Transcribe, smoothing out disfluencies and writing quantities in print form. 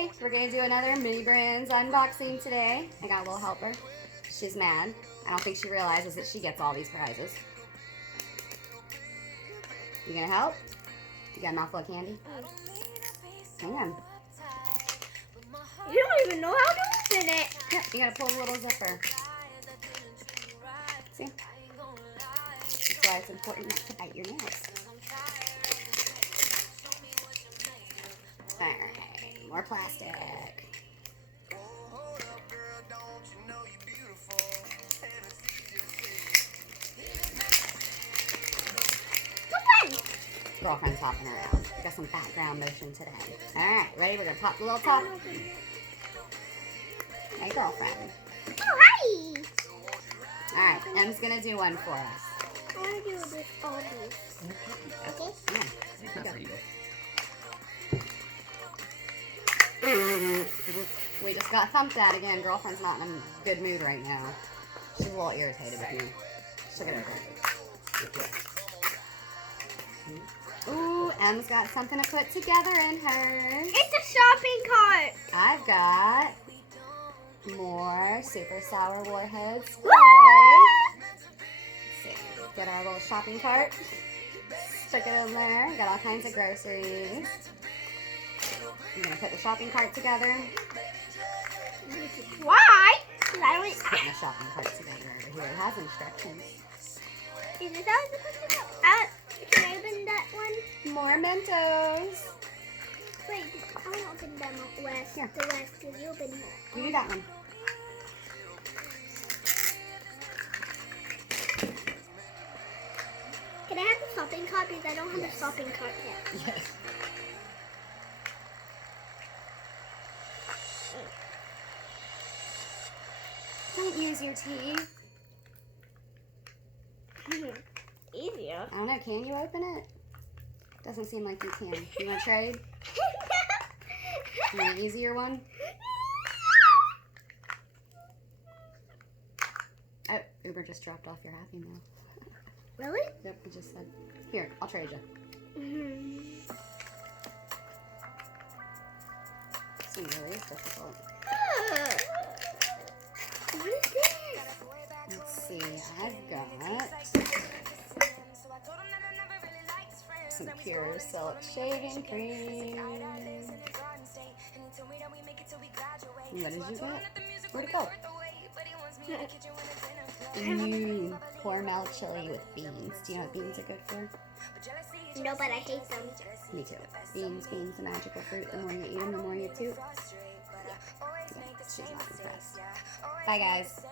Hi! We're gonna do another Mini Brands unboxing today. I got a little helper. She's mad. I don't think she realizes that she gets all these prizes. You gonna help? You got a mouthful of candy? Hang on. You don't even know how to open it. Yep, you gotta pull the little zipper. See? That's why it's important not to bite your nails. Alright, more plastic. Girlfriend's hopping around. We got some background motion today. Alright, ready? We're gonna pop the little top. Hey, girlfriend. Oh, hi! Alright, Em's gonna do one for us. I want to do this, all these. Okay? We just got thumped at again. Girlfriend's not in a good mood right now. She's a little irritated with me. She'll get over it. Ooh, Em's got something to put together in hers. It's a shopping cart. I've got more Super Sour Warheads. Woo! Let's see. Get our little shopping cart. Stick it in there. Got all kinds of groceries. I'm gonna put the shopping cart together. Why? Because I don't. Putting the shopping cart together over here. It has instructions. Is this how it's supposed to go? Can I open that one? More Mentos. Wait, I want to open them west. Here. The west, because you open it. You do that one. Can I have the shopping cart? Because I don't have Yes. a shopping cart yet. Yes. Don't use your teeth. Easier. I don't know. Can you open it? Doesn't seem like you can. You want to trade? You want an easier one? Oh, Uber just dropped off your Happy Meal. Really? Yep, it just said, here, I'll trade you. This one really is difficult. What is this? Let's see, I've got some Pure Silk shaving cream. What did you get? Where'd it go? Poor milk chili with beans. Do you know what beans are good for? No, but I hate them. Me too. Beans, the magical fruit. The more you eat them, the more you toot. Yeah, she's not impressed. Bye, guys.